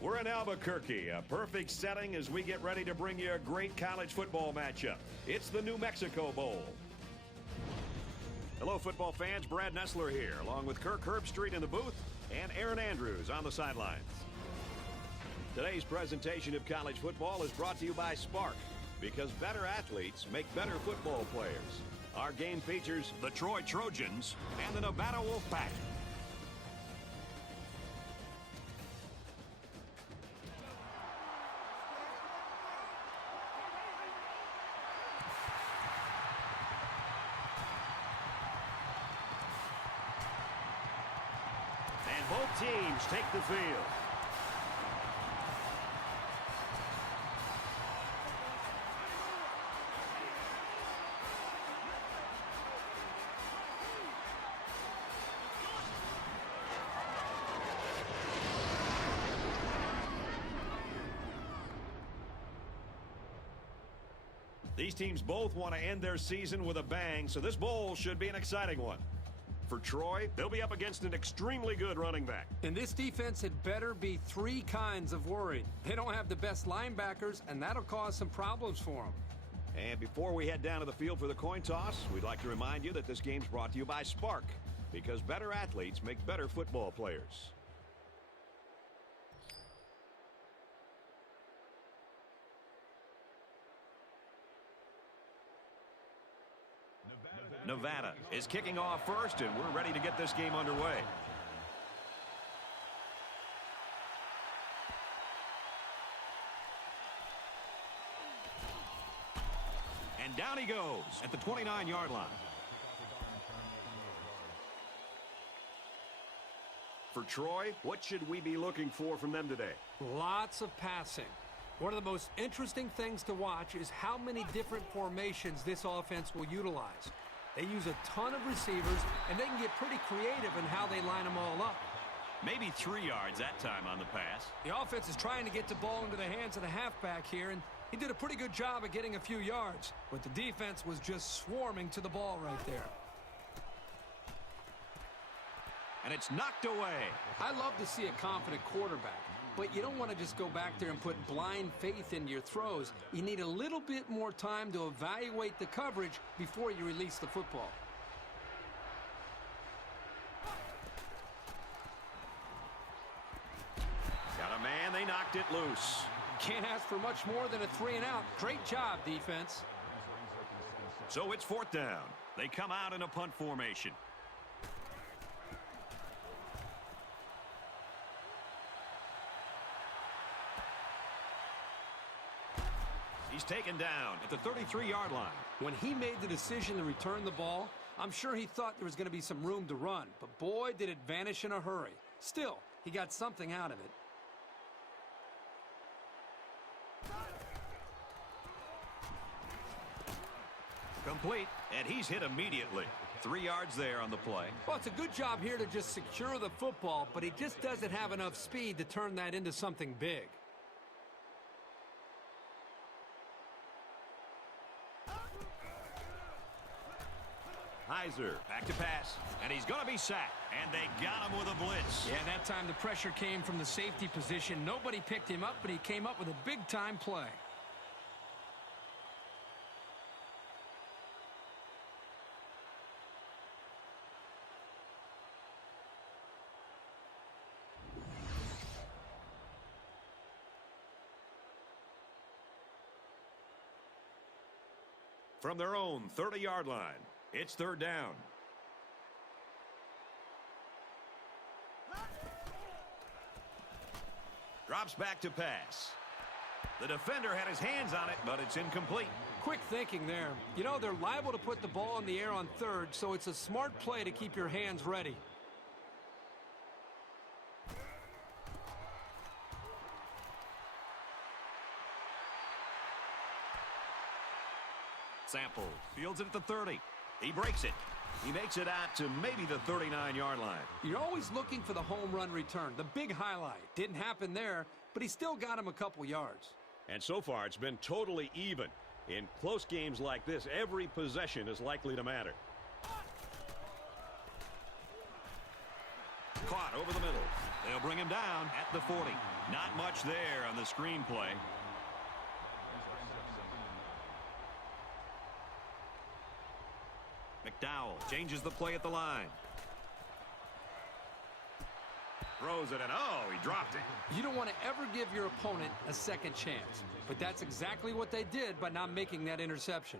We're in Albuquerque, a perfect setting as we get ready to bring you a great college football matchup. It's the New Mexico Bowl. Hello, football fans. Brad Nessler here, along with Kirk Herbstreit in the booth and Aaron Andrews on the sidelines. Today's presentation of college football is brought to you by Spark, because better athletes make better football players. Our game features the Troy Trojans and the Nevada Wolfpack. And both teams take the field. These teams both want to end their season with a bang, so this bowl should be an exciting one. For Troy, they'll be up against an extremely good running back. And this defense had better be three kinds of worried. They don't have the best linebackers, and that'll cause some problems for them. And before we head down to the field for the coin toss, we'd like to remind you that this game's brought to you by Spark, because better athletes make better football players. Nevada is kicking off first, and we're ready to get this game underway. And down he goes at the 29-yard line. For Troy, what should we be looking for from them today? Lots of passing. One of the most interesting things to watch is how many different formations this offense will utilize. They use a ton of receivers, and they can get pretty creative in how they line them all up. Maybe 3 yards that time on the pass. The offense is trying to get the ball into the hands of the halfback here, and he did a pretty good job of getting a few yards, but the defense was just swarming to the ball right there. And it's knocked away. I love to see a confident quarterback, but you don't want to just go back there and put blind faith into your throws. You need a little bit more time to evaluate the coverage before you release the football. Got a man, they knocked it loose. Can't ask for much more than a 3-and-out. Great job, defense. So it's fourth down. They come out in a punt formation. He's taken down at the 33-yard line. When he made the decision to return the ball, I'm sure he thought there was going to be some room to run, but boy, did it vanish in a hurry. Still, he got something out of it. Complete, and he's hit immediately. 3 yards there on the play. Well, it's a good job here to just secure the football, but he just doesn't have enough speed to turn that into something big. Heiser back to pass, and he's going to be sacked. And they got him with a blitz. Yeah, that time the pressure came from the safety position. Nobody picked him up, but he came up with a big-time play. From their own 30-yard line, it's third down. Drops back to pass. The defender had his hands on it, but it's incomplete. Quick thinking there. You know, they're liable to put the ball in the air on third, so it's a smart play to keep your hands ready. Sample fields it at the 30. He breaks it. He makes it out to maybe the 39-yard line. You're always looking for the home run return, the big highlight. Didn't happen there, but he still got him a couple yards. And so far, it's been totally even. In close games like this, every possession is likely to matter. Caught over the middle. They'll bring him down at the 40. Not much there on the screenplay. McDowell changes the play at the line. Throws it, and oh, he dropped it. You don't want to ever give your opponent a second chance, but that's exactly what they did by not making that interception.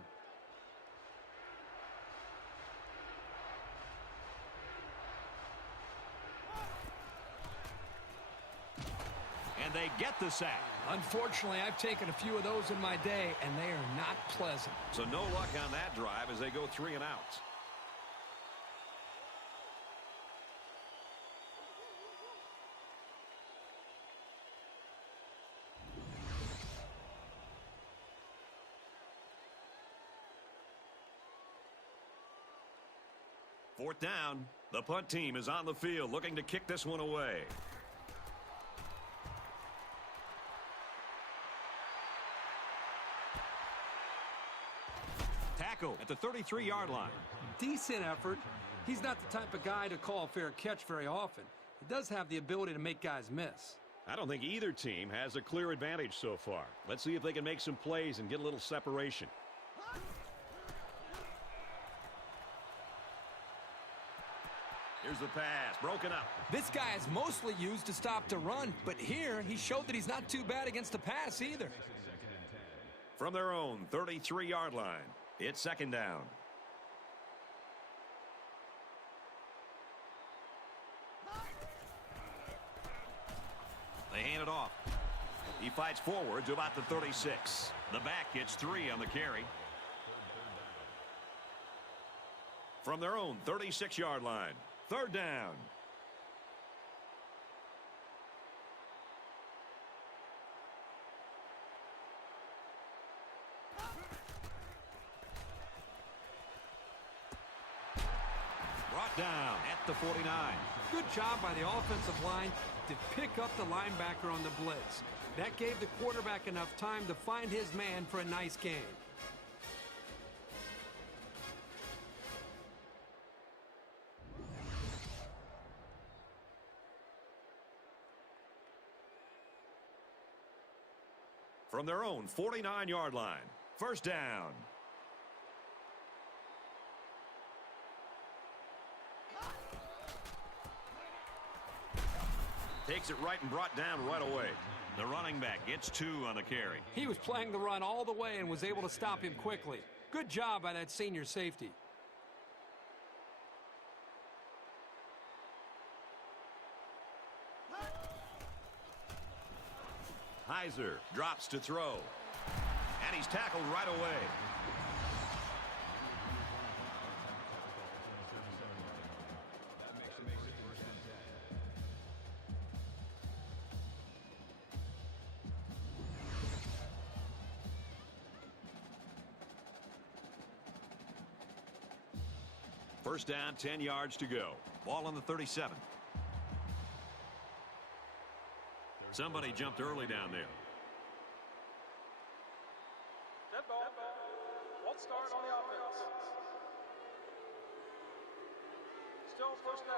And they get the sack. Unfortunately, I've taken a few of those in my day, and they are not pleasant. So no luck on that drive as they go 3 and out. Fourth down. The punt team is on the field looking to kick this one away. Tackle at the 33-yard line. Decent effort. He's not the type of guy to call a fair catch very often. He does have the ability to make guys miss. I don't think either team has a clear advantage so far. Let's see if they can make some plays and get a little separation. Here's the pass, broken up. This guy is mostly used to stop the run, but here he showed that he's not too bad against the pass either. From their own 33-yard line, it's second down. They hand it off. He fights forward to about the 36. The back gets 3 on the carry. From their own 36-yard line, third down. Brought down at the 49. Good job by the offensive line to pick up the linebacker on the blitz. That gave the quarterback enough time to find his man for a nice gain. From their own 49-yard line, first down. Takes it right and brought down right away. The running back gets 2 on the carry. He was playing the run all the way and was able to stop him quickly. Good job by that senior safety. Heiser drops to throw. And he's tackled right away. First down, 10 yards to go. Ball on the 37. Somebody jumped early down there. Dead ball. Won't start on the offense. Still first down.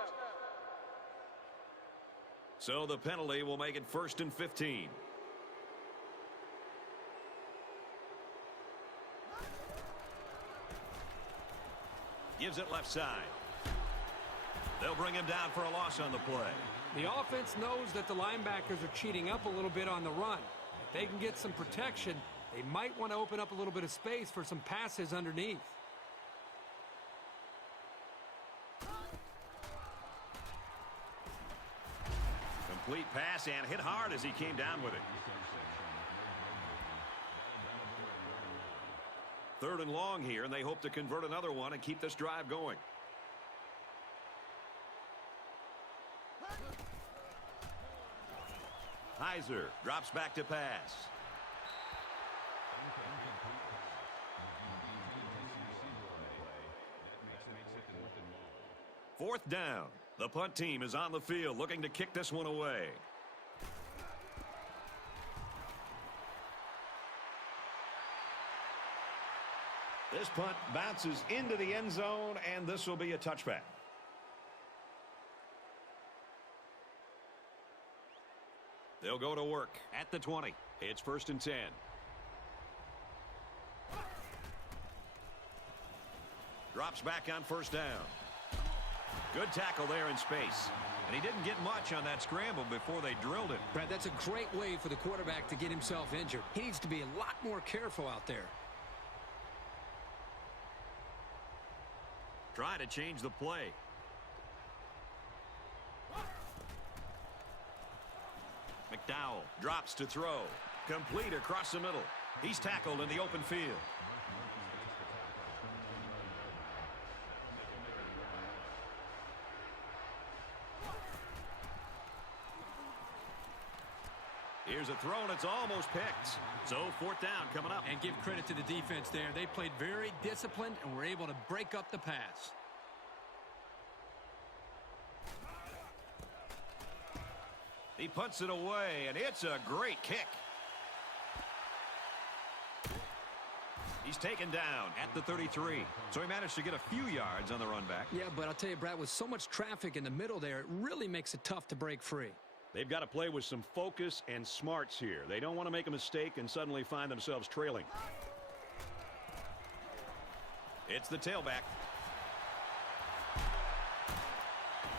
So the penalty will make it 1st and 15. Gives it left side. They'll bring him down for a loss on the play. The offense knows that the linebackers are cheating up a little bit on the run. If they can get some protection, they might want to open up a little bit of space for some passes underneath. Complete pass and hit hard as he came down with it. 3rd and long here, and they hope to convert another one and keep this drive going. Heiser drops back to pass. Fourth down. The punt team is on the field looking to kick this one away. This punt bounces into the end zone, and this will be a touchback. They'll go to work at the 20. It's 1st and 10. Drops back on 1st down. Good tackle there in space. And he didn't get much on that scramble before they drilled it. Brad, that's a great way for the quarterback to get himself injured. He needs to be a lot more careful out there. Try to change the play. McDowell drops to throw. Complete across the middle. He's tackled in the open field. Here's a throw, and it's almost picked. So 4th down coming up. And give credit to the defense there. They played very disciplined and were able to break up the pass. He puts it away, and it's a great kick. He's taken down at the 33. So he managed to get a few yards on the run back. Yeah, but I'll tell you, Brad, with so much traffic in the middle there, it really makes it tough to break free. They've got to play with some focus and smarts here. They don't want to make a mistake and suddenly find themselves trailing. It's the tailback.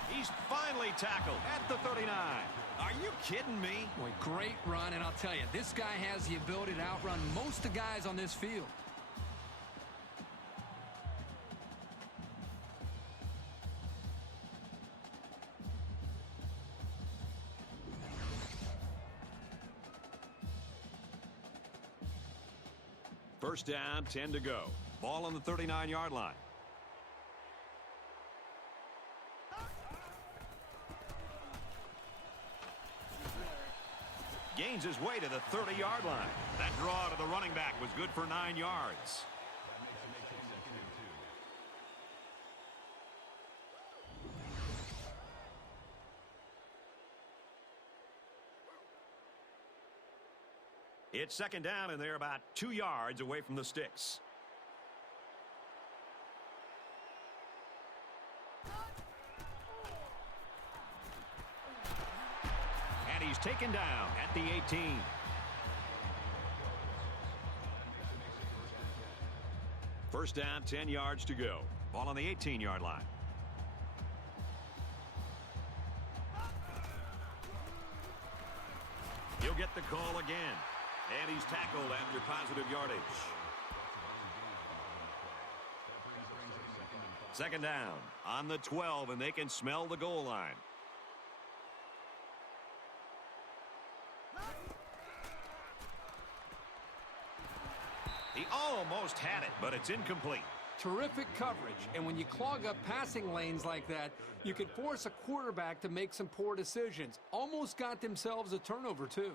He's finally tackled at the 39. Are you kidding me? Boy, great run, and I'll tell you, this guy has the ability to outrun most of the guys on this field. First down, 10 to go. Ball on the 39-yard line. Gains his way to the 30-yard line. That draw to the running back was good for 9 yards. It's 2nd down, and they're about 2 yards away from the sticks. And he's taken down at the 18. First down, 10 yards to go. Ball on the 18-yard line. He'll get the call again. And he's tackled after positive yardage. 2nd down on the 12, and they can smell the goal line. He almost had it, but it's incomplete. Terrific coverage, and when you clog up passing lanes like that, you can force a quarterback to make some poor decisions. Almost got themselves a turnover, too.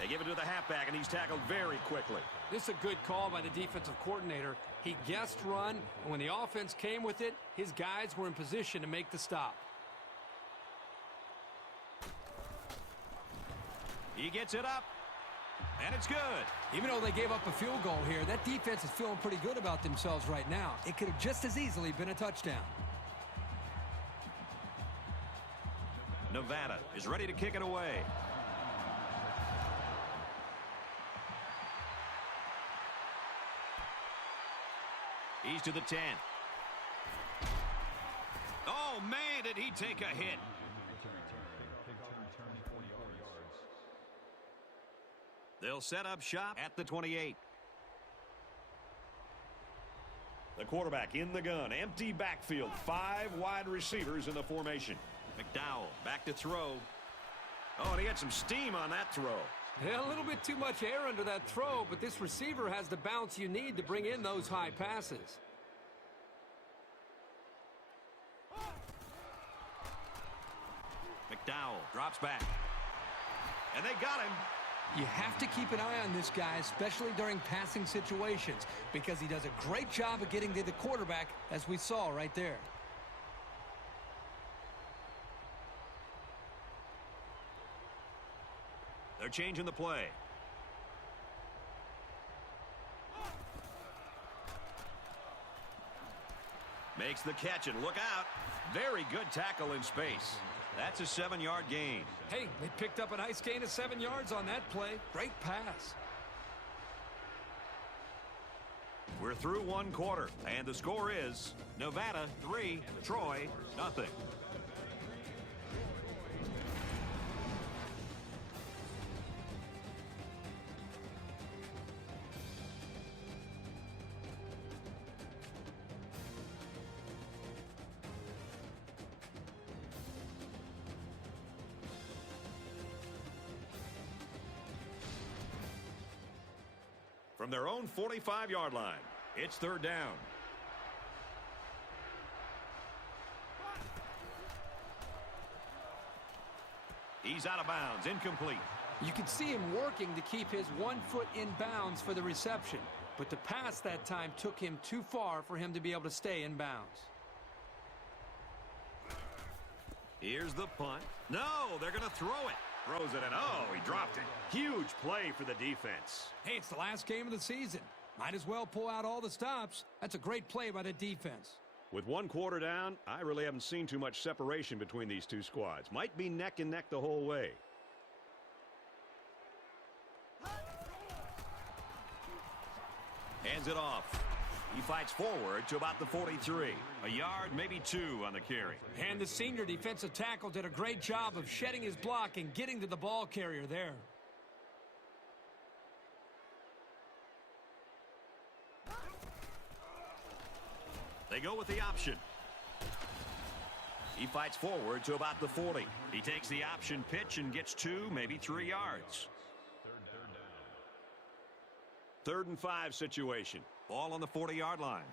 They give it to the halfback, and he's tackled very quickly. This is a good call by the defensive coordinator. He guessed run, and when the offense came with it, his guys were in position to make the stop. He gets it up, and it's good. Even though they gave up a field goal here, that defense is feeling pretty good about themselves right now. It could have just as easily been a touchdown. Nevada is ready to kick it away. He's to the 10. Oh, man, did he take a hit. They'll set up shop at the 28. The quarterback in the gun. Empty backfield. 5 wide receivers in the formation. McDowell back to throw. Oh, and he had some steam on that throw. Yeah, a little bit too much air under that throw, but this receiver has the bounce you need to bring in those high passes. McDowell drops back. And they got him. You have to keep an eye on this guy, especially during passing situations, because he does a great job of getting to the quarterback, as we saw right there. They're changing the play. Makes the catch, and look out. Very good tackle in space. That's a 7-yard gain. Hey, they picked up a nice gain of 7 yards on that play. Great pass. We're through one quarter, and the score is Nevada 3, Troy nothing. From their own 45-yard line, it's third down. He's out of bounds, incomplete. You can see him working to keep his 1 foot in bounds for the reception, but the pass that time took him too far for him to be able to stay in bounds. Here's the punt. No, they're going to throw it. Throws it, and oh, he dropped it. Huge play for the defense. Hey, it's the last game of the season. Might as well pull out all the stops. That's a great play by the defense. With one quarter down, I really haven't seen too much separation between these two squads. Might be neck and neck the whole way. Hands it off. He fights forward to about the 43. A yard, maybe 2 on the carry. And the senior defensive tackle did a great job of shedding his block and getting to the ball carrier there. They go with the option. He fights forward to about the 40. He takes the option pitch and gets 2, maybe 3 yards. 3rd and 5 situation. Ball on the 40-yard line.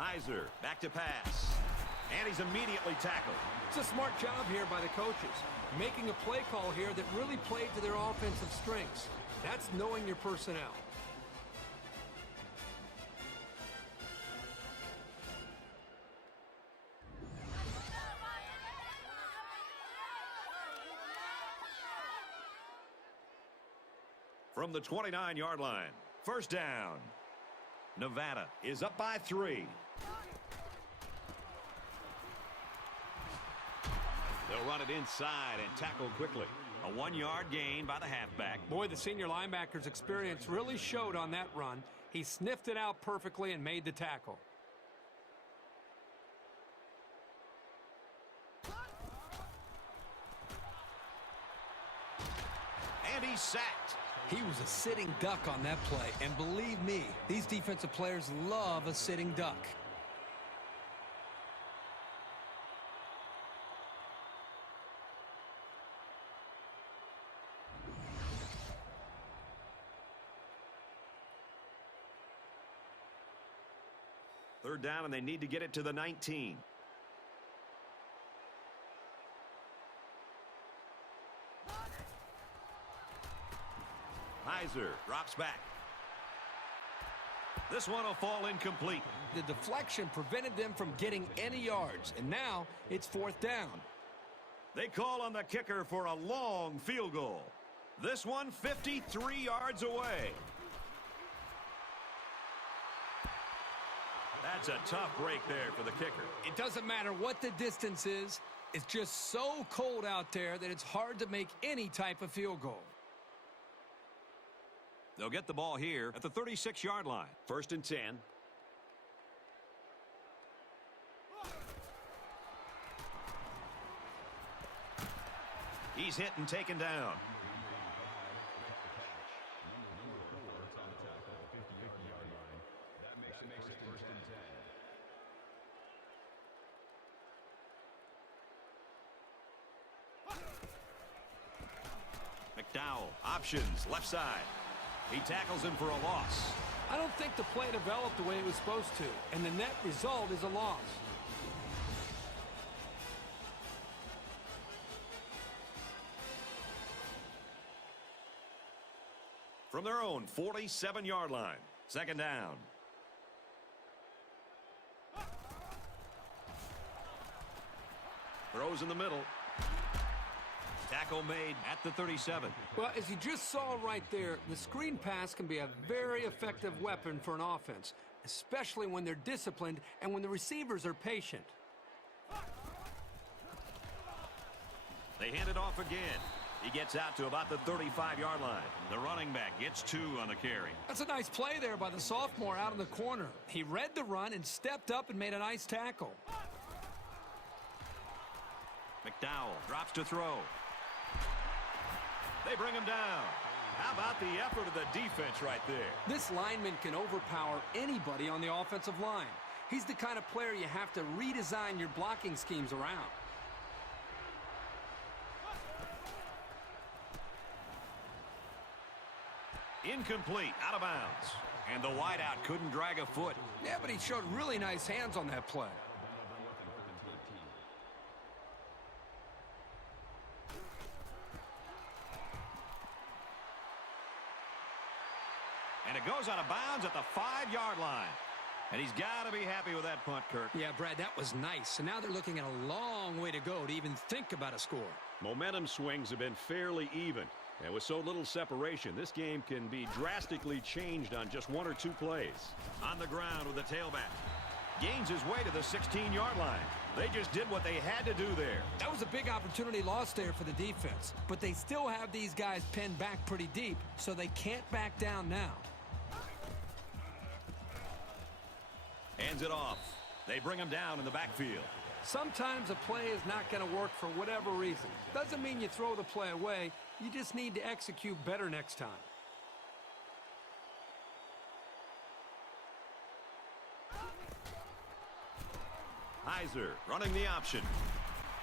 Heiser back to pass. And he's immediately tackled. It's a smart job here by the coaches, making a play call here that really played to their offensive strengths. That's knowing your personnel. From the 29-yard line, first down. Nevada is up by 3. They'll run it inside and tackle quickly. A 1-yard gain by the halfback. Boy, the senior linebacker's experience really showed on that run. He sniffed it out perfectly and made the tackle. And he's sacked. He was a sitting duck on that play, and believe me, these defensive players love a sitting duck. Third down, and they need to get it to the 19. Heiser drops back. This one will fall incomplete. The deflection prevented them from getting any yards, and now it's 4th down. They call on the kicker for a long field goal. This one 53 yards away. That's a tough break there for the kicker. It doesn't matter what the distance is. It's just so cold out there that it's hard to make any type of field goal. They'll get the ball here at the 36-yard line. 1st and 10. He's hit and taken down. McDowell, options, left side. He tackles him for a loss. I don't think the play developed the way it was supposed to, and the net result is a loss. From their own 47-yard line, 2nd down. Throws in the middle. Tackle made at the 37. Well, as you just saw right there, the screen pass can be a very effective weapon for an offense, especially when they're disciplined and when the receivers are patient. They hand it off again. He gets out to about the 35-yard line. The running back gets 2 on the carry. That's a nice play there by the sophomore out in the corner. He read the run and stepped up and made a nice tackle. McDowell drops to throw. They bring him down. How about the effort of the defense right there? This lineman can overpower anybody on the offensive line. He's the kind of player you have to redesign your blocking schemes around. Incomplete, out of bounds. And the wideout couldn't drag a foot. Yeah, but he showed really nice hands on that play. And it goes out of bounds at the 5-yard line. And he's got to be happy with that punt, Kirk. Yeah, Brad, that was nice. And now they're looking at a long way to go to even think about a score. Momentum swings have been fairly even. And with so little separation, this game can be drastically changed on just 1 or 2 plays. On the ground with the tailback. Gains his way to the 16-yard line. They just did what they had to do there. That was a big opportunity lost there for the defense. But they still have these guys pinned back pretty deep, so they can't back down now. Hands it off. They bring him down in the backfield. Sometimes a play is not going to work for whatever reason. Doesn't mean you throw the play away. You just need to execute better next time. Heiser running the option.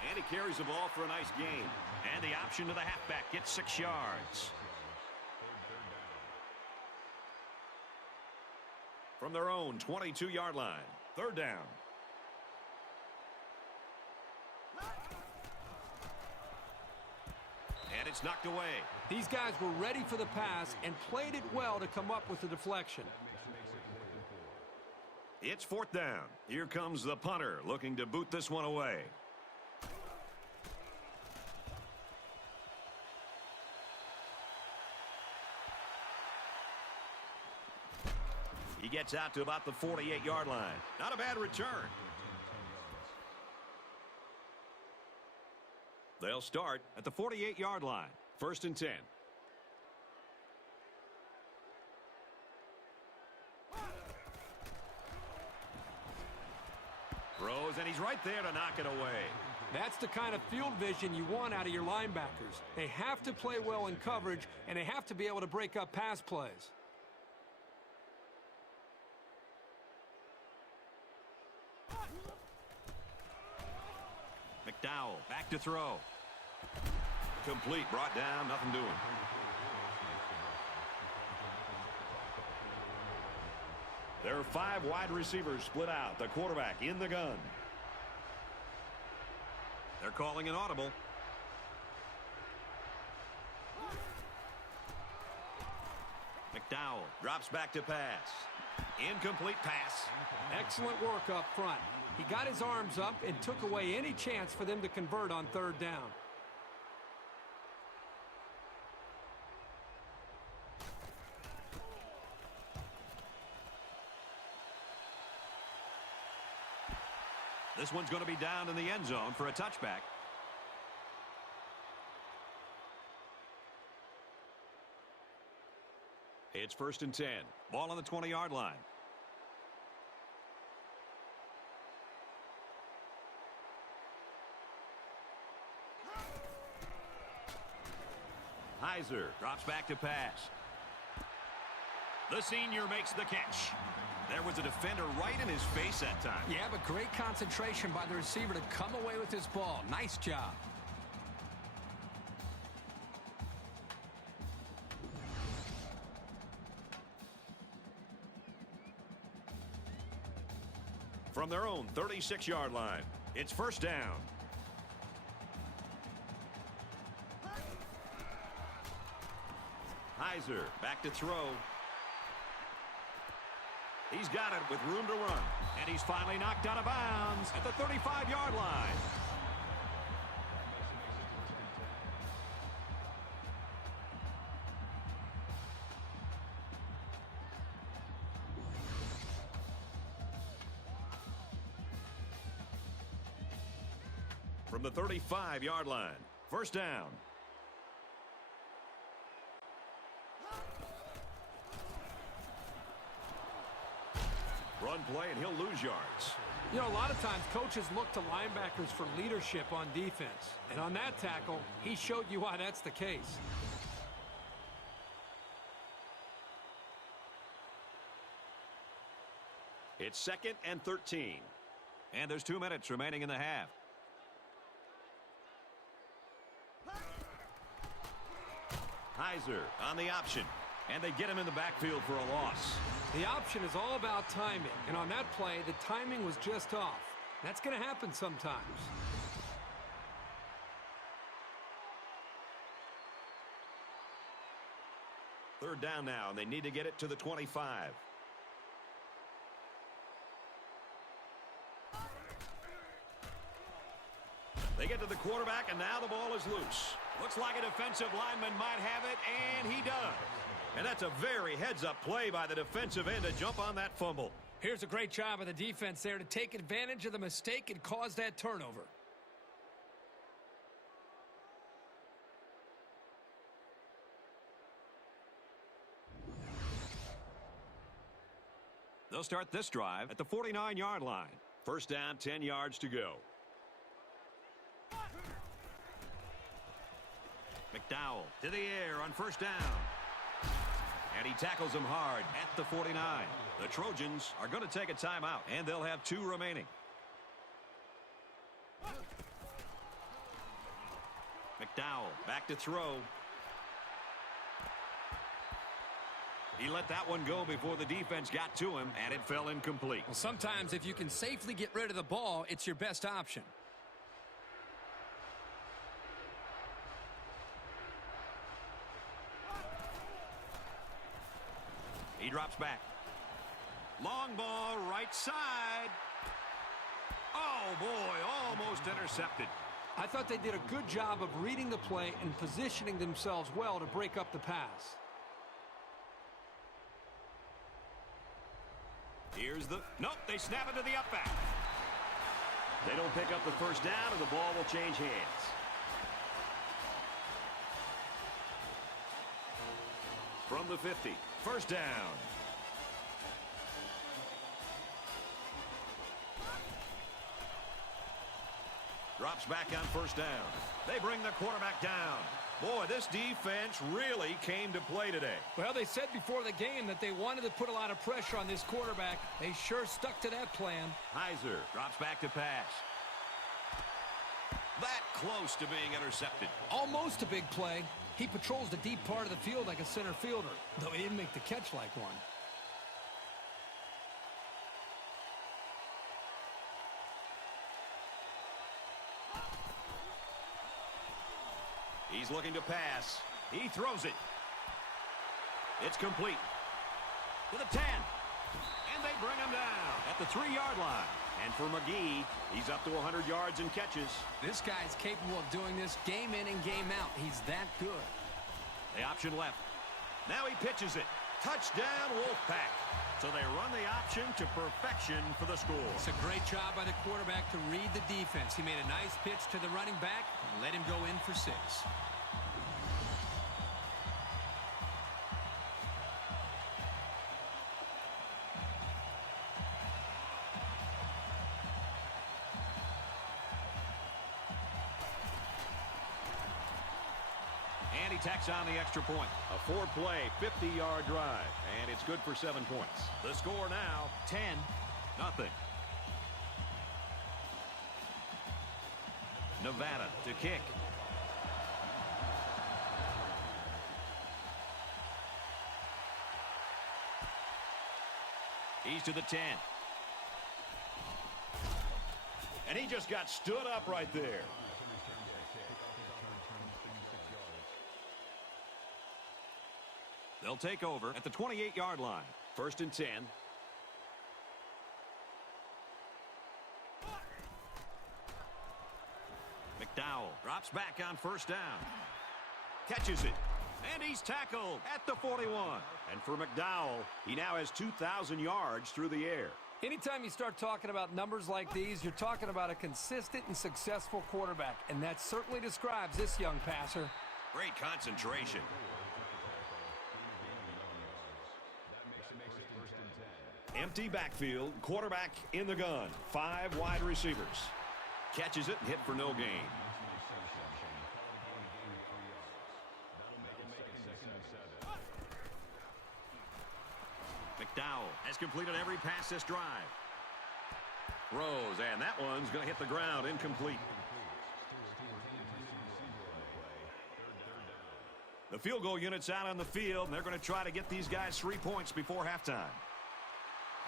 And he carries the ball for a nice gain. And the option to the halfback gets 6 yards. From their own 22-yard line. 3rd down. And it's knocked away. These guys were ready for the pass and played it well to come up with the deflection. It's 4th down. Here comes the punter looking to boot this one away. He gets out to about the 48-yard line. Not a bad return. They'll start at the 48-yard line. 1st and 10. Throws, and he's right there to knock it away. That's the kind of field vision you want out of your linebackers. They have to play well in coverage, and they have to be able to break up pass plays. McDowell back to throw. Complete, brought down, nothing doing. There are 5 wide receivers split out. The quarterback in the gun. They're calling an audible. McDowell drops back to pass. Incomplete pass. Excellent work up front. He got his arms up and took away any chance for them to convert on 3rd down. This one's going to be down in the end zone for a touchback. It's 1st and 10. Ball on the 20-yard line. Heiser drops back to pass. The senior makes the catch. There was a defender right in his face that time. Yeah, but great concentration by the receiver to come away with this ball. Nice job. From their own 36-yard line, it's 1st down. Heiser back to throw. He's got it with room to run. And he's finally knocked out of bounds at the 35-yard line. from the 35-yard line. First down. Run play, and he'll lose yards. You know, a lot of times coaches look to linebackers for leadership on defense. And on that tackle, he showed you why that's the case. It's 2nd and 13. And there's 2 minutes remaining in the half. Heiser on the option. And they get him in the backfield for a loss. The option is all about timing. And on that play, the timing was just off. That's going to happen sometimes. Third down now, and they need to get it to the 25. They get to the quarterback, and now the ball is loose. Looks like a defensive lineman might have it, and he does. And that's a very heads-up play by the defensive end to jump on that fumble. Here's a great job of the defense there to take advantage of the mistake and cause that turnover. They'll start this drive at the 49-yard line. First down, 10 yards to go. McDowell to the air on first down. And he tackles him hard at the 49. The Trojans are going to take a timeout, and they'll have 2 remaining. McDowell back to throw. He let that one go before the defense got to him, and it fell incomplete. Well, sometimes if you can safely get rid of the ball, it's your best option. He drops back. Long ball, right side. Oh, boy, almost intercepted. I thought they did a good job of reading the play and positioning themselves well to break up the pass. Here's the... Nope, they snap it to the up back. They don't pick up the first down, and the ball will change hands. From the 50, first down. Drops back on first down. They bring the quarterback down. Boy, this defense really came to play today. Well, they said before the game that they wanted to put a lot of pressure on this quarterback. They sure stuck to that plan. Heiser drops back to pass. That close to being intercepted. Almost a big play. He patrols the deep part of the field like a center fielder, though he didn't make the catch like one. He's looking to pass. He throws it. It's complete. To the 10. And they bring him down at the 3-yard line. And for McGee, he's up to 100 yards and catches. This guy's capable of doing this game in and game out. He's that good. The option left. Now he pitches it. Touchdown, Wolfpack. So they run the option to perfection for the score. It's a great job by the quarterback to read the defense. He made a nice pitch to the running back and let him go in for 6. And he tacks on the extra point. A 4-play, 50-yard drive. And it's good for 7 points. The score now, 10-0. Nevada to kick. He's to the 10. And he just got stood up right there. They'll take over at the 28-yard line. First and 10. McDowell drops back on first down. Catches it. And he's tackled at the 41. And for McDowell, he now has 2,000 yards through the air. Anytime you start talking about numbers like these, you're talking about a consistent and successful quarterback, and that certainly describes this young passer. Great concentration. Empty backfield, quarterback in the gun. 5 wide receivers. Catches it and hit for no gain. McDowell has completed every pass this drive. Throws, and that one's going to hit the ground, incomplete. The field goal unit's out on the field, and they're going to try to get these guys 3 points before halftime.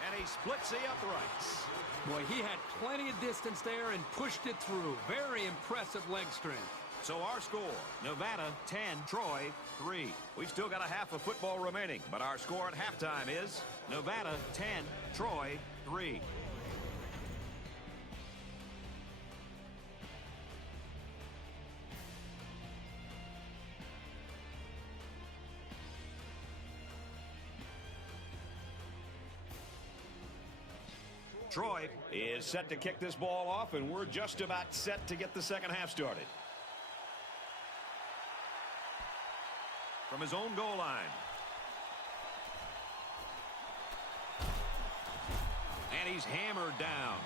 And he splits the uprights. Boy, he had plenty of distance there and pushed it through. Very impressive leg strength. So our score, Nevada 10, Troy 3. We've still got a half of football remaining, but our score at halftime is Nevada 10, Troy 3. Troy is set to kick this ball off, and we're just about set to get the second half started. From his own goal line. And he's hammered down.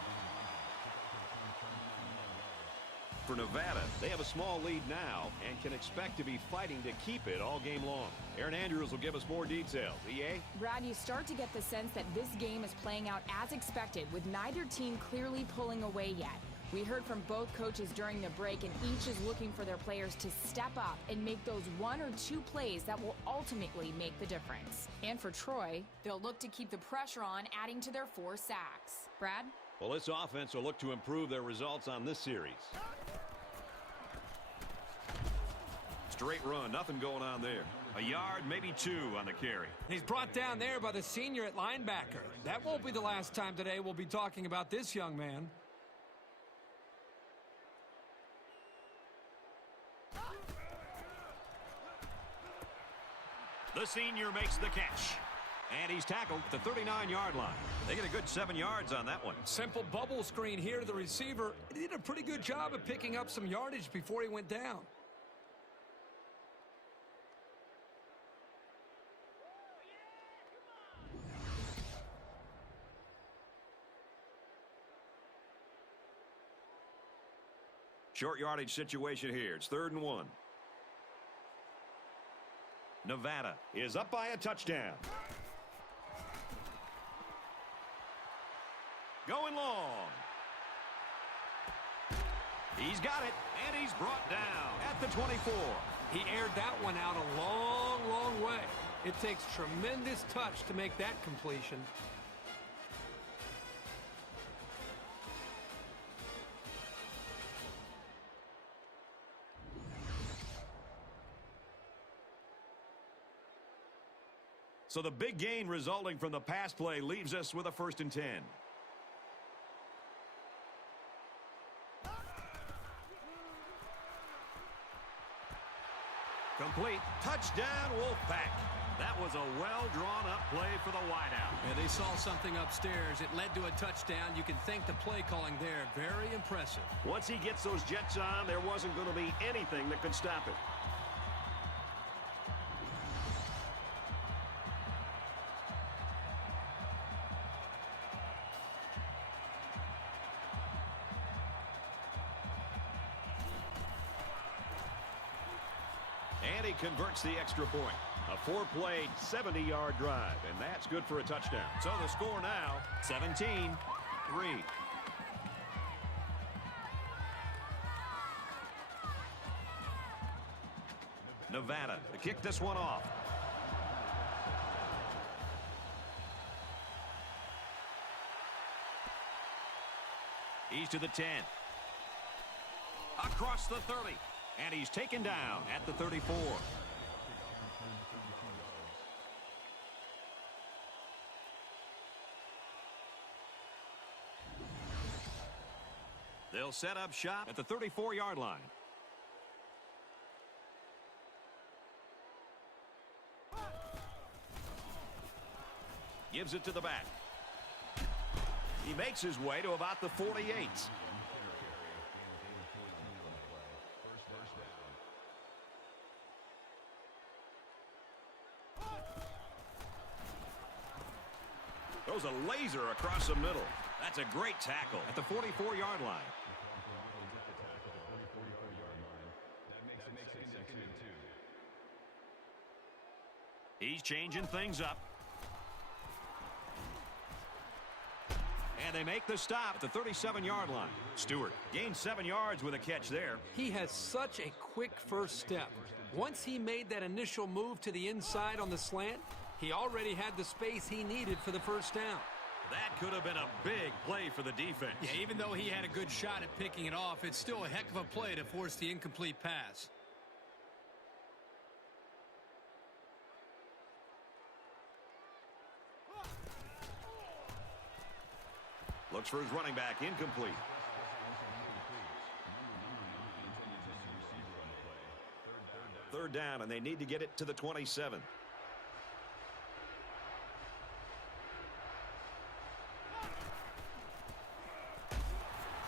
For Nevada, they have a small lead now and can expect to be fighting to keep it all game long. Aaron Andrews will give us more details. EA? Brad, you start to get the sense that this game is playing out as expected, with neither team clearly pulling away yet. We heard from both coaches during the break, and each is looking for their players to step up and make those 1 or 2 plays that will ultimately make the difference. And for Troy, they'll look to keep the pressure on, adding to their 4 sacks. Brad? Well, this offense will look to improve their results on this series. Straight run, nothing going on there. A yard, maybe 2 on the carry. He's brought down there by the senior at linebacker. That won't be the last time today we'll be talking about this young man. The senior makes the catch. And he's tackled at the 39-yard line. They get a good 7 yards on that one. Simple bubble screen here to the receiver. He did a pretty good job of picking up some yardage before he went down. Short yardage situation here. It's 3rd and 1. Nevada is up by a touchdown. Going long. He's got it, and he's brought down at the 24. He aired that one out a long, long way. It takes tremendous touch to make that completion. So the big gain resulting from the pass play leaves us with a 1st and 10. Complete. Touchdown, Wolfpack. That was a well-drawn-up play for the wideout. Yeah, they saw something upstairs. It led to a touchdown. You can thank the play calling there. Very impressive. Once he gets those jets on, there wasn't going to be anything that could stop it. And he converts the extra point. A 4-play, 70-yard drive, and that's good for a touchdown. So the score now, 17-3. Nevada to kick this one off. He's to the 10. Across the 30. And he's taken down at the 34. They'll set up shop at the 34-yard line. Gives it to the back. He makes his way to about the 48. Throws a laser across the middle. That's a great tackle at the 44-yard line. He's changing things up. And they make the stop at the 37-yard line. Stewart gained 7 yards with a catch there. He has such a quick first step. Once he made that initial move to the inside on the slant, he already had the space he needed for the first down. That could have been a big play for the defense. Yeah, even though he had a good shot at picking it off, it's still a heck of a play to force the incomplete pass. Looks for his running back, incomplete. Third down, and they need to get it to the 27.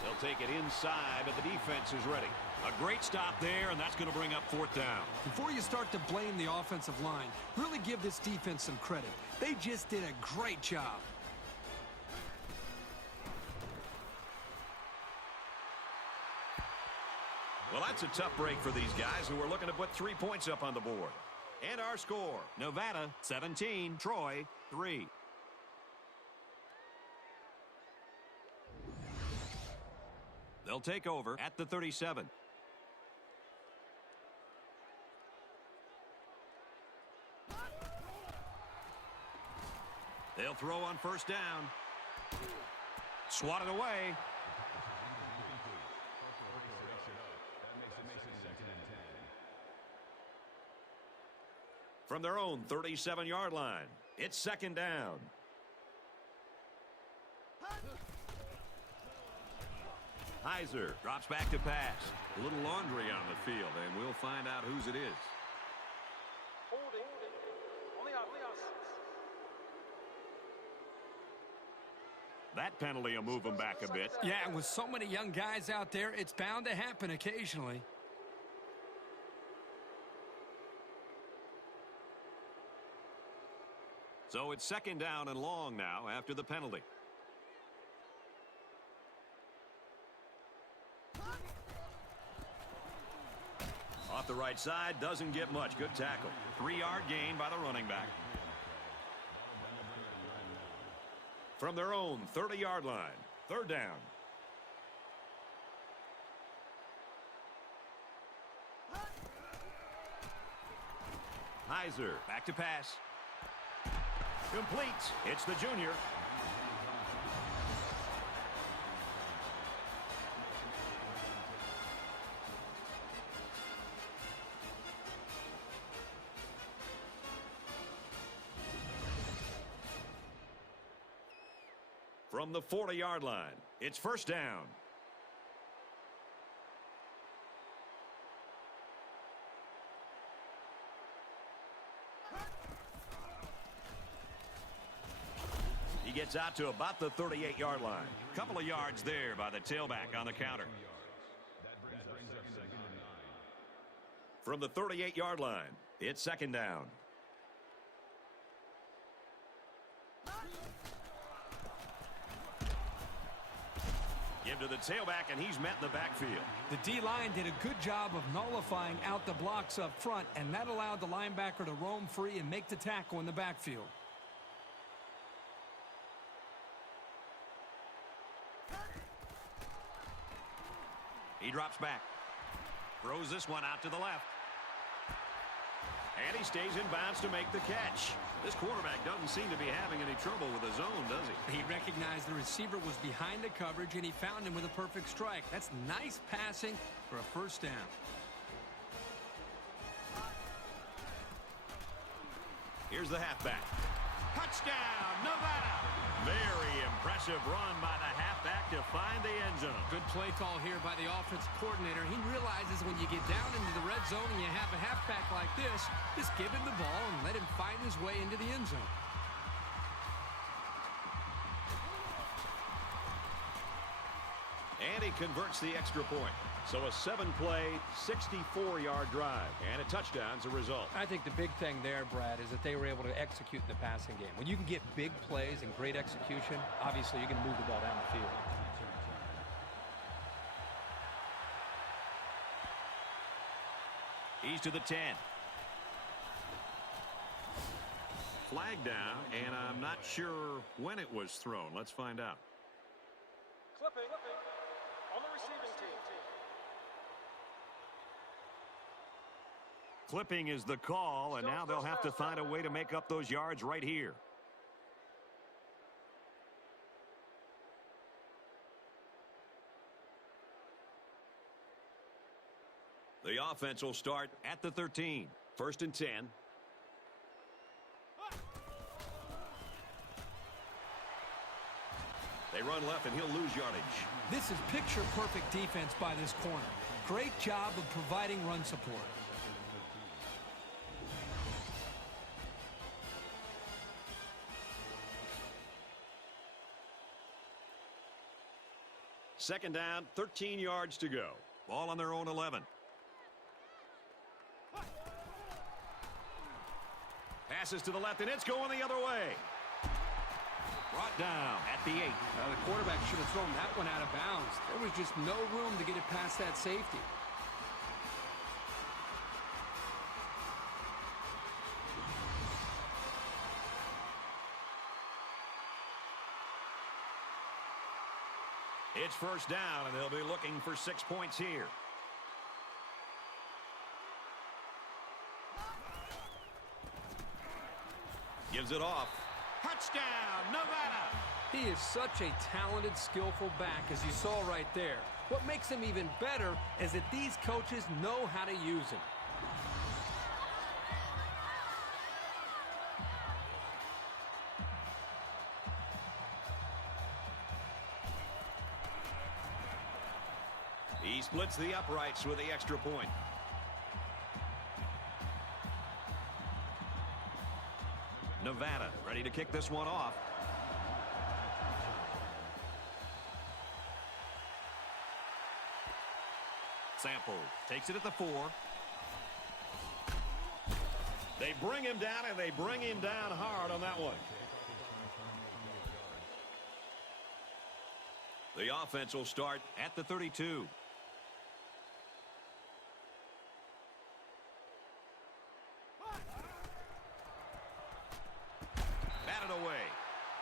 They'll take it inside, but the defense is ready. A great stop there, and that's going to bring up 4th down. Before you start to blame the offensive line, really give this defense some credit. They just did a great job. Well, that's a tough break for these guys who are looking to put 3 points up on the board. And our score, Nevada 17, Troy 3. They'll take over at the 37. They'll throw on first down. Swatted away. From their own 37-yard line, it's 2nd down. Heiser drops back to pass. A little laundry on the field, and we'll find out whose it is. Holding on the outside. That penalty will move them back a bit. Yeah, with so many young guys out there, it's bound to happen occasionally. So it's 2nd down and long now after the penalty. Off the right side, doesn't get much. Good tackle. 3-yard gain by the running back. From their own 30-yard line, 3rd down. Heiser back to pass. Complete. It's the junior. From the 40-yard line, it's 1st down. He gets out to about the 38-yard line. Couple of yards there by the tailback on the counter. From the 38-yard line, it's 2nd down. Give to the tailback, and he's met in the backfield. The D-line did a good job of nullifying out the blocks up front, and that allowed the linebacker to roam free and make the tackle in the backfield. He drops back. Throws this one out to the left. And he stays in bounds to make the catch. This quarterback doesn't seem to be having any trouble with the zone, does he? He recognized the receiver was behind the coverage, and he found him with a perfect strike. That's nice passing for a 1st down. Here's the halfback. Touchdown, Nevada! Very impressive run by the halfback to find the end zone. Good play call here by the offensive coordinator. He realizes when you get down into the red zone and you have a halfback like this, just give him the ball and let him find his way into the end zone. And he converts the extra point. So a 7-play, 64-yard drive, and a touchdown's a result. I think the big thing there, Brad, is that they were able to execute in the passing game. When you can get big plays and great execution, obviously you're going to move the ball down the field. He's to the 10. Flag down, and I'm not sure when it was thrown. Let's find out. Clipping on the receiving team. Clipping is the call, and now they'll have to find a way to make up those yards right here. The offense will start at the 13. 1st and 10. They run left, and he'll lose yardage. This is picture-perfect defense by this corner. Great job of providing run support. Second down, 13 yards to go. Ball on their own 11. Passes to the left, and it's going the other way. Brought down at the 8. The quarterback should have thrown that one out of bounds. There was just no room to get it past that safety. It's first down, and they'll be looking for 6 points here. Gives it off. Touchdown, Nevada! He is such a talented, skillful back, as you saw right there. What makes him even better is that these coaches know how to use him. He splits the uprights with the extra point. Nevada ready to kick this one off. Sample takes it at the 4. They bring him down, and they bring him down hard on that one. The offense will start at the 32. Away.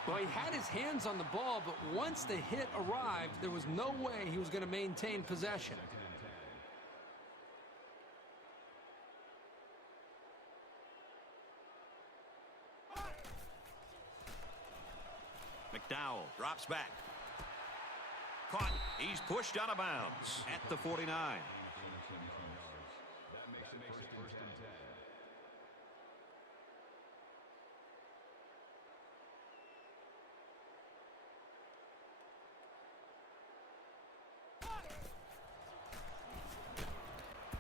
Well, he had his hands on the ball, but once the hit arrived, there was no way he was going to maintain possession. McDowell drops back. Caught. He's pushed out of bounds at the 49.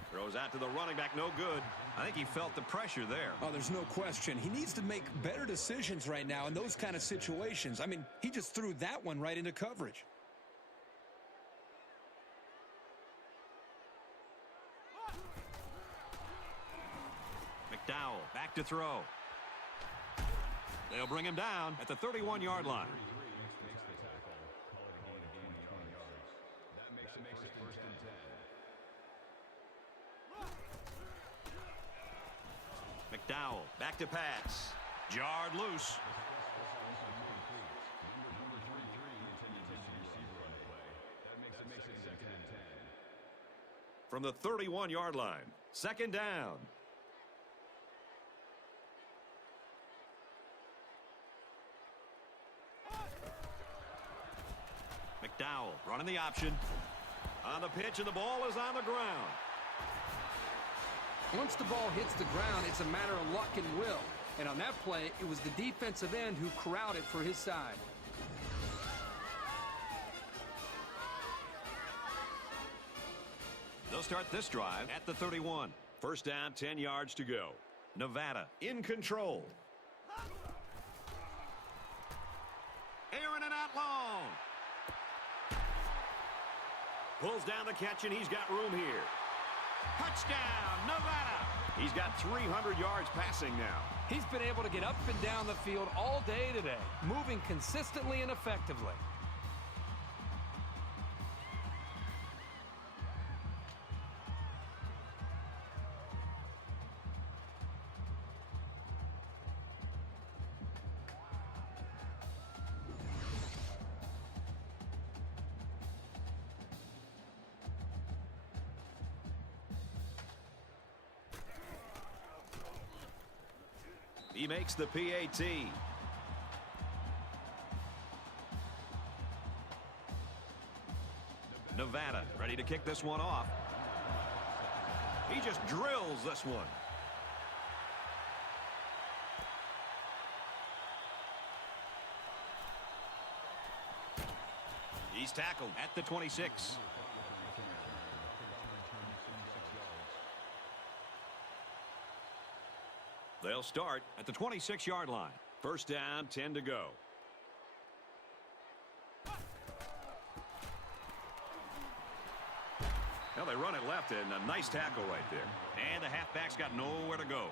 Throws out to the running back, no good. I think he felt the pressure there. Oh, there's no question. He needs to make better decisions right now in those kind of situations. I mean, he just threw that one right into coverage. McDowell back to throw. They'll bring him down at the 31-yard line. McDowell back to pass. Jarred loose. From the 31-yard line. Second down. McDowell running the option. On the pitch, and the ball is on the ground. Once the ball hits the ground, it's a matter of luck and will. And on that play, it was the defensive end who corralled it for his side. They'll start this drive at the 31. First down, 10 yards to go. Nevada in control. Aaron and out long. Pulls down the catch, and he's got room here. Touchdown, Nevada! He's got 300 yards passing now. He's been able to get up and down the field all day today, moving consistently and effectively. He makes the PAT. Nevada ready to kick this one off. He just drills this one. He's tackled at the 26. They'll start at the 26-yard line. First down, 10 to go. Well, they run it left, and a nice tackle right there. And the halfback's got nowhere to go.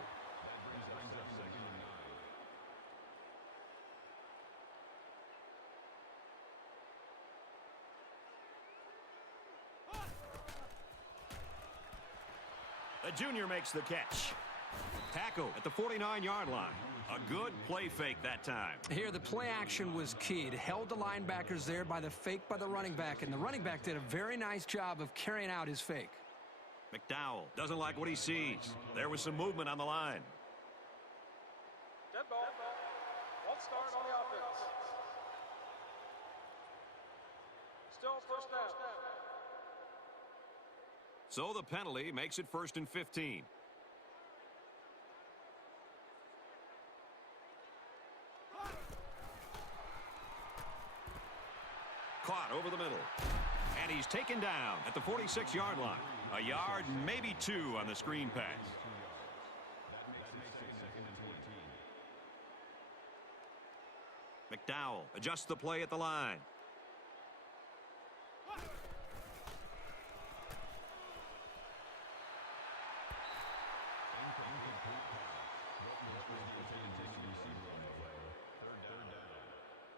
The junior makes the catch. Tackle at the 49-yard line. A good play fake that time. Here, the play action was key. It held the linebackers there by the fake by the running back, and the running back did a very nice job of carrying out his fake. McDowell doesn't like what he sees. There was some movement on the line. Dead ball. One start on the offense. Still first down. So the penalty makes it 1st and 15. Caught over the middle. And he's taken down at the 46-yard line. A yard, maybe 2 on the screen pass. McDowell adjusts the play at the line.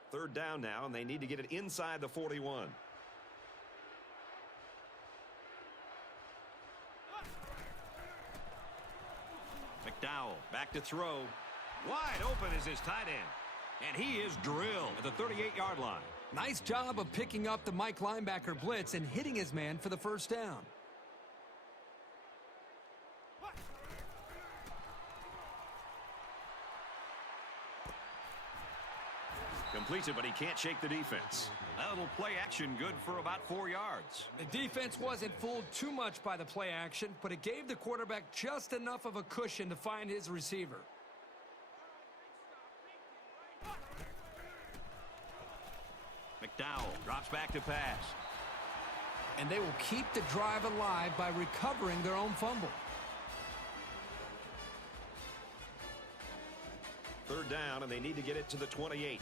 Third down now, and they need to get it inside the 41. McDowell back to throw. Wide open is his tight end. And he is drilled at the 38-yard line. Nice job of picking up the Mike linebacker blitz and hitting his man for the first down. Completes it, but he can't shake the defense. That little play action good for about 4 yards. The defense wasn't fooled too much by the play action, but it gave the quarterback just enough of a cushion to find his receiver. McDowell drops back to pass. And they will keep the drive alive by recovering their own fumble. Third down, and they need to get it to the 28.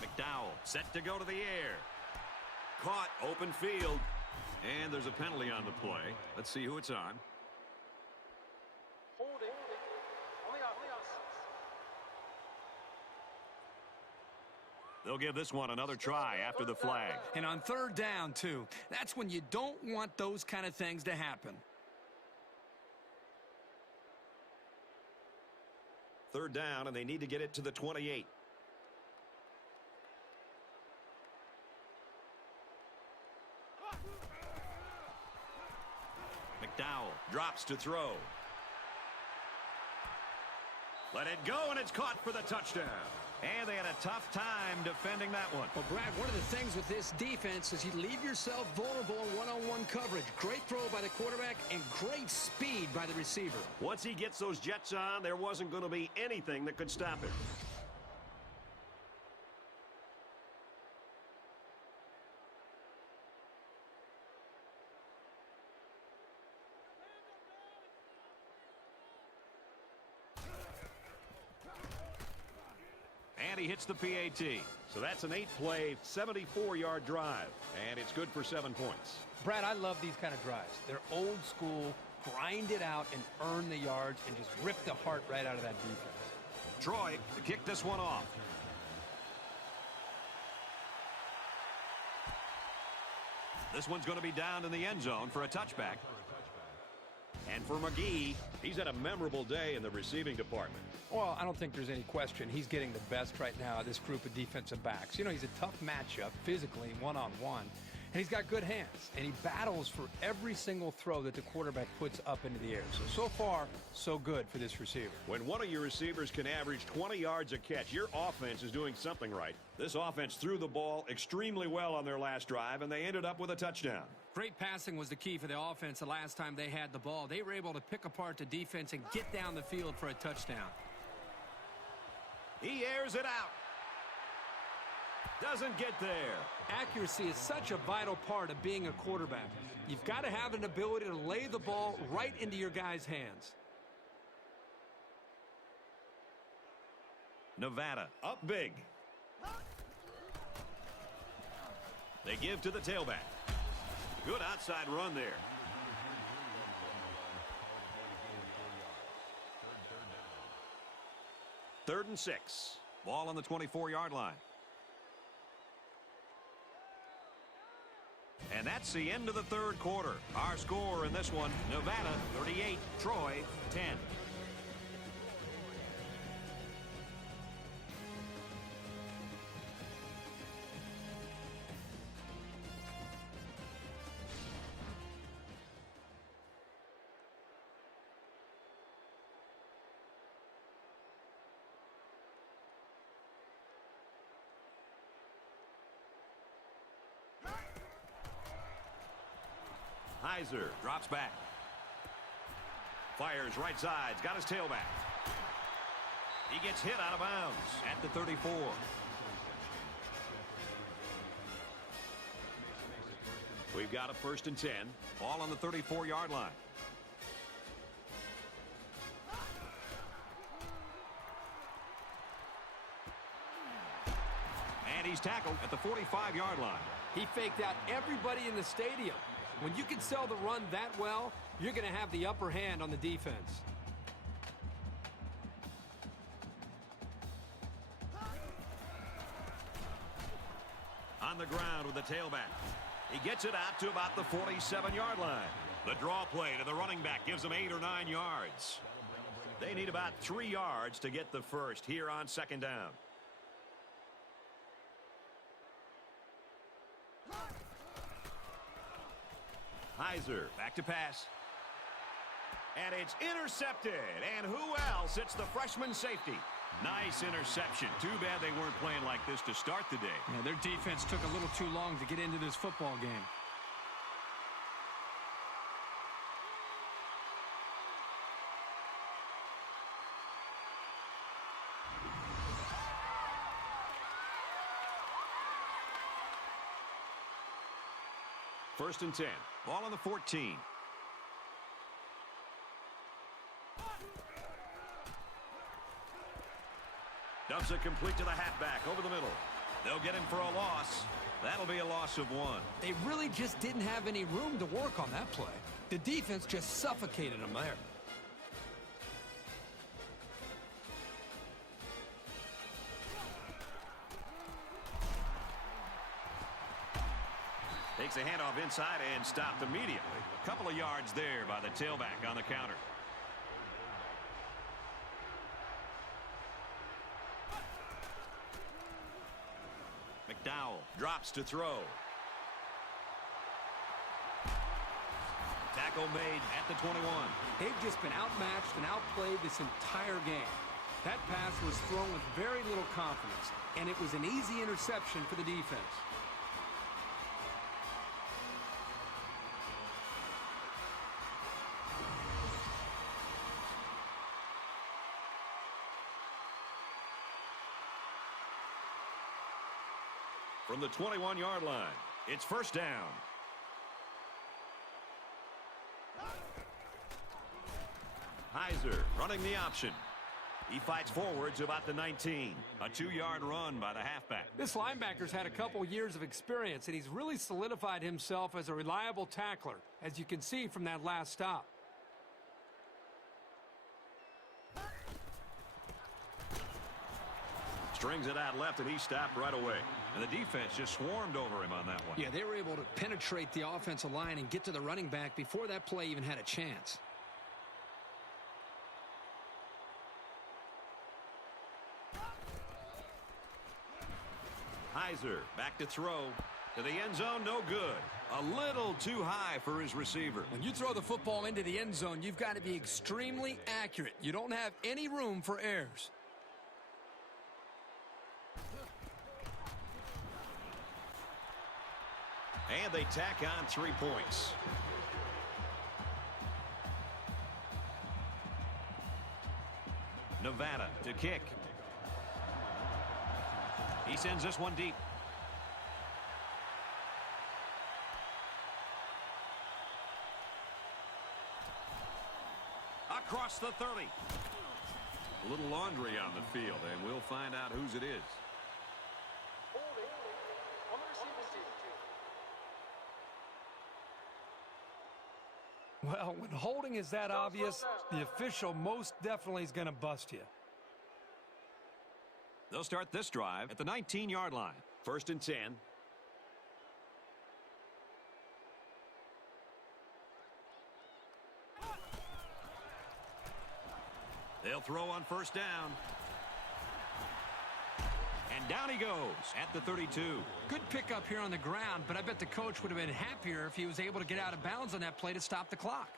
McDowell set to go to the air. Caught, open field. And there's a penalty on the play. Let's see who it's on. Holding on the offense. They'll give this one another try after the flag. And on third down, too. That's when you don't want those kind of things to happen. Third down, and they need to get it to the 28. McDowell drops to throw. Let it go, and it's caught for the touchdown. And they had a tough time defending that one. Well, Brad, one of the things with this defense is you leave yourself vulnerable in one-on-one coverage. Great throw by the quarterback and great speed by the receiver. Once he gets those jets on, there wasn't going to be anything that could stop him. And he hits the PAT. So that's an 8-play, 74-yard drive. And it's good for 7 points. Brad, I love these kind of drives. They're old school, grind it out and earn the yards and just rip the heart right out of that defense. Troy to kick this one off. This one's going to be down in the end zone for a touchback. And for McGee, he's had a memorable day in the receiving department. Well, I don't think there's any question he's getting the best right now of this group of defensive backs. You know, he's a tough matchup physically, one-on-one, and he's got good hands, and he battles for every single throw that the quarterback puts up into the air. So far, so good for this receiver. When one of your receivers can average 20 yards a catch, your offense is doing something right. This offense threw the ball extremely well on their last drive, and they ended up with a touchdown. Great passing was the key for the offense the last time they had the ball. They were able to pick apart the defense and get down the field for a touchdown. He airs it out. Doesn't get there. Accuracy is such a vital part of being a quarterback. You've got to have an ability to lay the ball right into your guys' hands. Nevada up big. They give to the tailback. Good outside run there. Third and 6. Ball on the 24-yard line. And that's the end of the third quarter. Our score in this one, Nevada 38, Troy 10. Heiser drops back. Fires right side. Got his tailback. He gets hit out of bounds at the 34. We've got a 1st and 10. Ball on the 34-yard line. And he's tackled at the 45-yard line. He faked out everybody in the stadium. When you can sell the run that well, you're going to have the upper hand on the defense. On the ground with the tailback. He gets it out to about the 47-yard line. The draw play to the running back gives them 8 or 9 yards. They need about 3 yards to get the first here on 2nd down. Heiser back to pass. And it's intercepted. And who else? It's the freshman safety. Nice interception. Too bad they weren't playing like this to start the day. Yeah, their defense took a little too long to get into this football game. First and 10. Ball on the 14. Dumps it complete to the halfback over the middle. They'll get him for a loss. That'll be a loss of 1. They really just didn't have any room to work on that play. The defense just suffocated them there. Takes a handoff inside and stopped immediately. A couple of yards there by the tailback on the counter. McDowell drops to throw. Tackle made at the 21. They've just been outmatched and outplayed this entire game. That pass was thrown with very little confidence, and it was an easy interception for the defense. From the 21-yard line, it's first down. Heiser running the option. He fights forward to about the 19. A 2-yard run by the halfback. This linebacker's had a couple years of experience, and he's really solidified himself as a reliable tackler, as you can see from that last stop. Strings it out left, and he stopped right away. And the defense just swarmed over him on that one. Yeah, they were able to penetrate the offensive line and get to the running back before that play even had a chance. Heiser back to throw. To the end zone, no good. A little too high for his receiver. When you throw the football into the end zone, you've got to be extremely accurate. You don't have any room for errors. And they tack on 3 points. Nevada to kick. He sends this one deep. Across the 30. A little laundry on the field, and we'll find out whose it is. Holding on the receiving team. Well, when holding is that obvious, the official most definitely is going to bust you. They'll start this drive at the 19-yard line. 1st and 10. They'll throw on 1st down. And down he goes at the 32. Good pickup here on the ground, but I bet the coach would have been happier if he was able to get out of bounds on that play to stop the clock.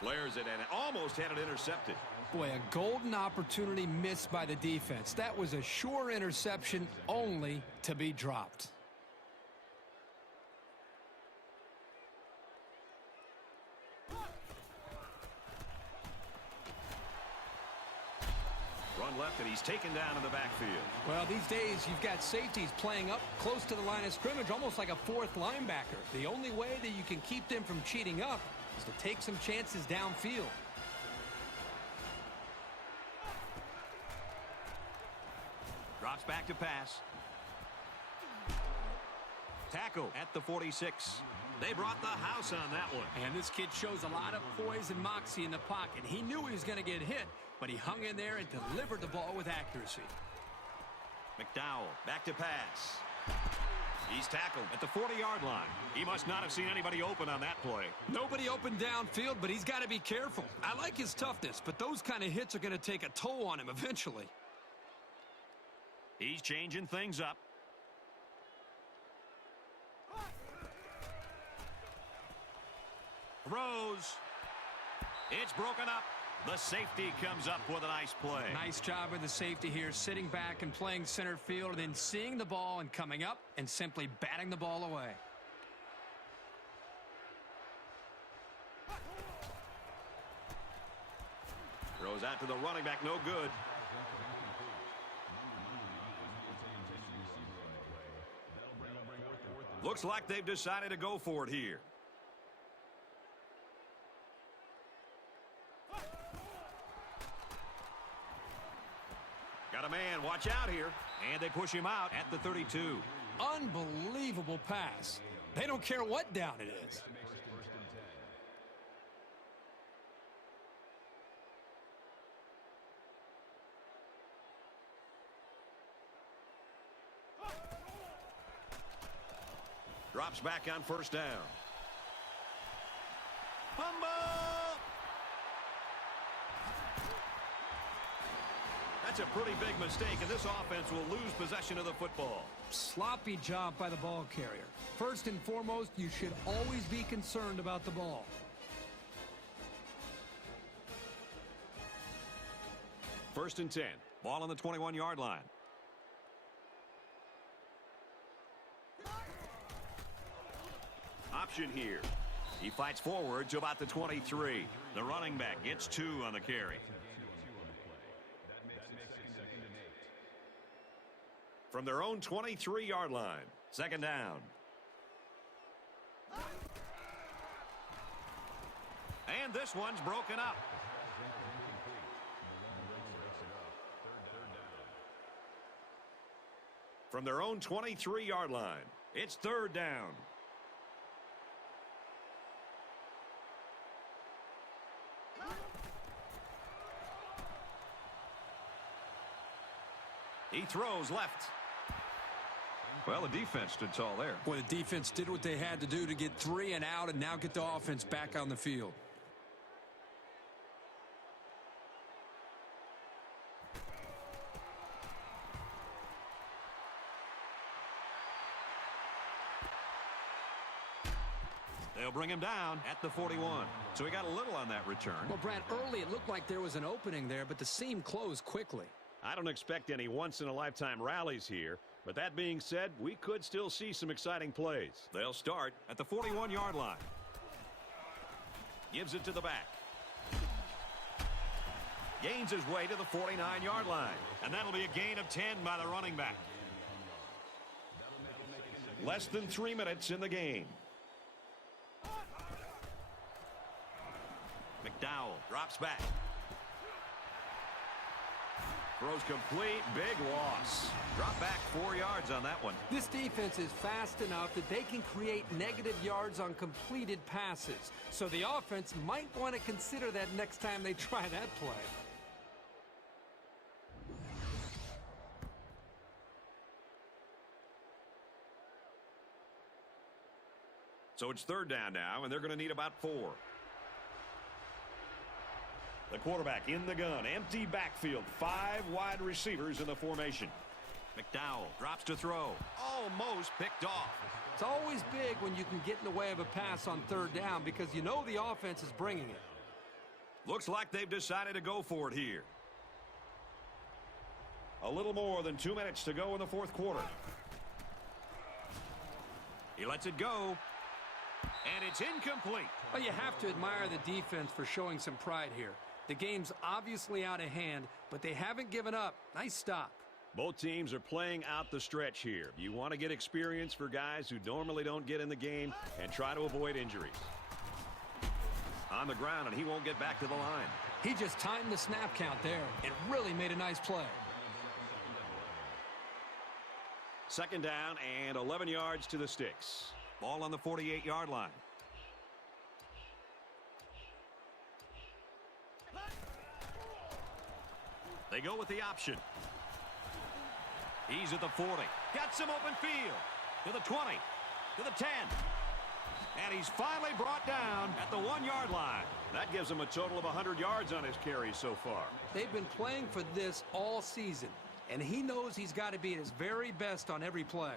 Flares it and almost had it intercepted. Boy, a golden opportunity missed by the defense. That was a sure interception, only to be dropped. Run left, and he's taken down in the backfield. Well, these days, you've got safeties playing up close to the line of scrimmage, almost like a 4th linebacker. The only way that you can keep them from cheating up is to take some chances downfield. Drops back to pass. Tackle at the 46. They brought the house on that one. And this kid shows a lot of poise and moxie in the pocket. He knew he was going to get hit, but he hung in there and delivered the ball with accuracy. McDowell back to pass. He's tackled at the 40-yard line. He must not have seen anybody open on that play. Nobody open downfield, but he's got to be careful. I like his toughness, but those kind of hits are going to take a toll on him eventually. He's changing things up. Throws. It's broken up. The safety comes up with a nice play. Nice job with the safety here, sitting back and playing center field, and then seeing the ball and coming up and simply batting the ball away. Throws out to the running back, no good. Looks like they've decided to go for it here. Got a man, watch out here. And they push him out at the 32. Unbelievable pass. They don't care what down it is. Drops back on 1st down. Fumble! That's a pretty big mistake, and this offense will lose possession of the football. Sloppy job by the ball carrier. First and foremost, you should always be concerned about the ball. First and 10. Ball on the 21-yard line. Option here. He fights forward to about the 23. The running back gets 2 on the carry. From their own 23-yard line. 2nd down. And And this one's broken up. From their own 23-yard line, it's third down. He throws left. Well, the defense stood tall there. Boy, the defense did what they had to do to get 3 and out and now get the offense back on the field. They'll bring him down at the 41. So he got a little on that return. Well, Brad, early it looked like there was an opening there, but the seam closed quickly. I don't expect any once-in-a-lifetime rallies here, but that being said, we could still see some exciting plays. They'll start at the 41-yard line. Gives it to the back. Gains his way to the 49-yard line, and that'll be a gain of 10 by the running back. Less than 3 minutes in the game. McDowell drops back. Throws complete, big loss. Drop back 4 yards on that one. This defense is fast enough that they can create negative yards on completed passes. So the offense might want to consider that next time they try that play. So it's third down now, and they're going to need about 4. The quarterback in the gun. Empty backfield. 5 wide receivers in the formation. McDowell drops to throw. Almost picked off. It's always big when you can get in the way of a pass on third down because you know the offense is bringing it. Looks like they've decided to go for it here. A little more than 2 minutes to go in the fourth quarter. He lets it go. And it's incomplete. Well, you have to admire the defense for showing some pride here. The game's obviously out of hand, but they haven't given up. Nice stop. Both teams are playing out the stretch here. You want to get experience for guys who normally don't get in the game and try to avoid injuries. On the ground, and he won't get back to the line. He just timed the snap count there. It really made a nice play. Second down and 11 yards to the sticks. Ball on the 48-yard line. They go with the option. He's at the 40. Got some open field. To the 20. To the 10. And he's finally brought down at the 1-yard line. That gives him a total of 100 yards on his carries so far. They've been playing for this all season, and he knows he's got to be at his very best on every play.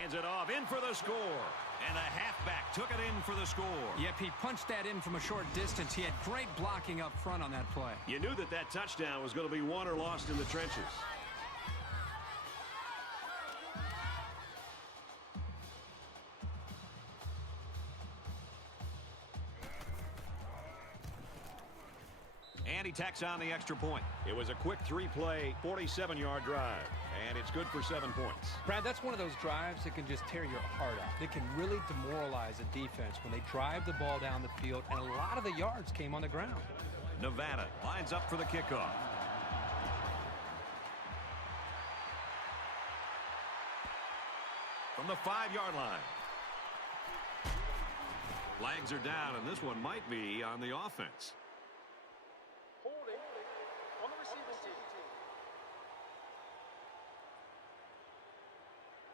Hands it off, in for the score. And the halfback took it in for the score. Yep, he punched that in from a short distance. He had great blocking up front on that play. You knew that that touchdown was going to be won or lost in the trenches. And he tacks on the extra point. It was a quick 3-play, 47-yard drive, and it's good for 7 points. Brad, that's one of those drives that can just tear your heart out. That can really demoralize a defense when they drive the ball down the field, and a lot of the yards came on the ground. Nevada lines up for the kickoff. From the 5-yard line. Flags are down, and this one might be on the offense. Holding on the receiving team.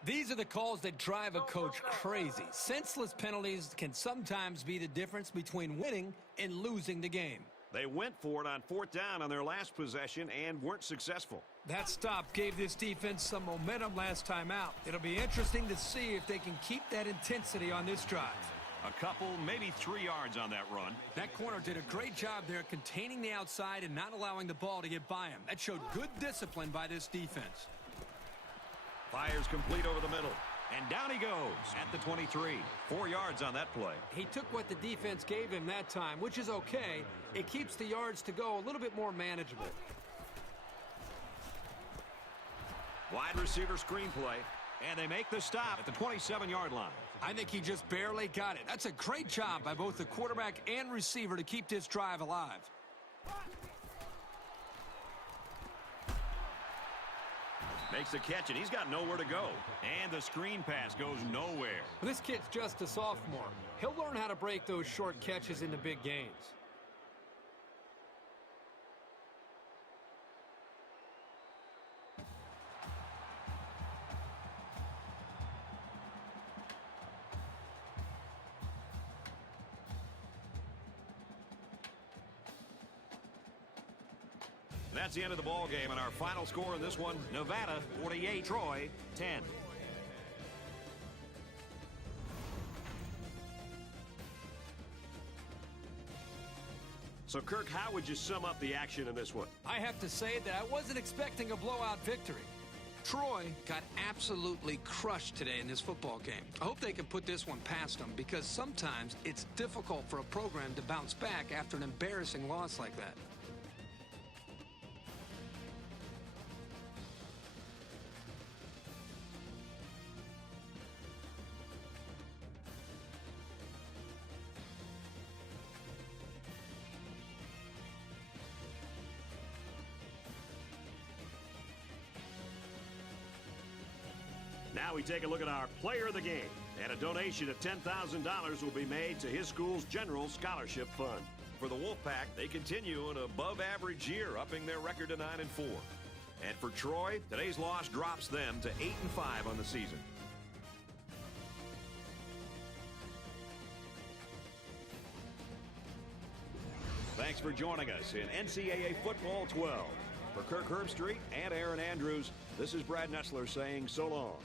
These are the calls that drive a coach crazy. Senseless penalties can sometimes be the difference between winning and losing the game. They went for it on 4th down on their last possession and weren't successful. That stop gave this defense some momentum last time out. It'll be interesting to see if they can keep that intensity on this drive. A couple, maybe 3 yards on that run. That corner did a great job there containing the outside and not allowing the ball to get by him. That showed good discipline by this defense. Fires complete over the middle. And down he goes at the 23. 4 yards on that play. He took what the defense gave him that time, which is okay. It keeps the yards to go a little bit more manageable. Wide receiver screen play. And they make the stop at the 27-yard line. I think he just barely got it. That's a great job by both the quarterback and receiver to keep this drive alive. Makes the catch, and he's got nowhere to go. And the screen pass goes nowhere. This kid's just a sophomore. He'll learn how to break those short catches into big gains. That's the end of the ball game, and our final score in this one, Nevada 48, Troy 10. So, Kirk, how would you sum up the action in this one? I have to say that I wasn't expecting a blowout victory. Troy got absolutely crushed today in this football game. I hope they can put this one past them because sometimes it's difficult for a program to bounce back after an embarrassing loss like that. Now we take a look at our player of the game, and a donation of $10,000 will be made to his school's general scholarship fund. For the Wolfpack, they continue an above-average year, upping their record to 9-4. And for Troy, today's loss drops them to 8-5 on the season. Thanks for joining us in NCAA Football 12. For Kirk Herbstreit and Aaron Andrews, this is Brad Nessler saying so long.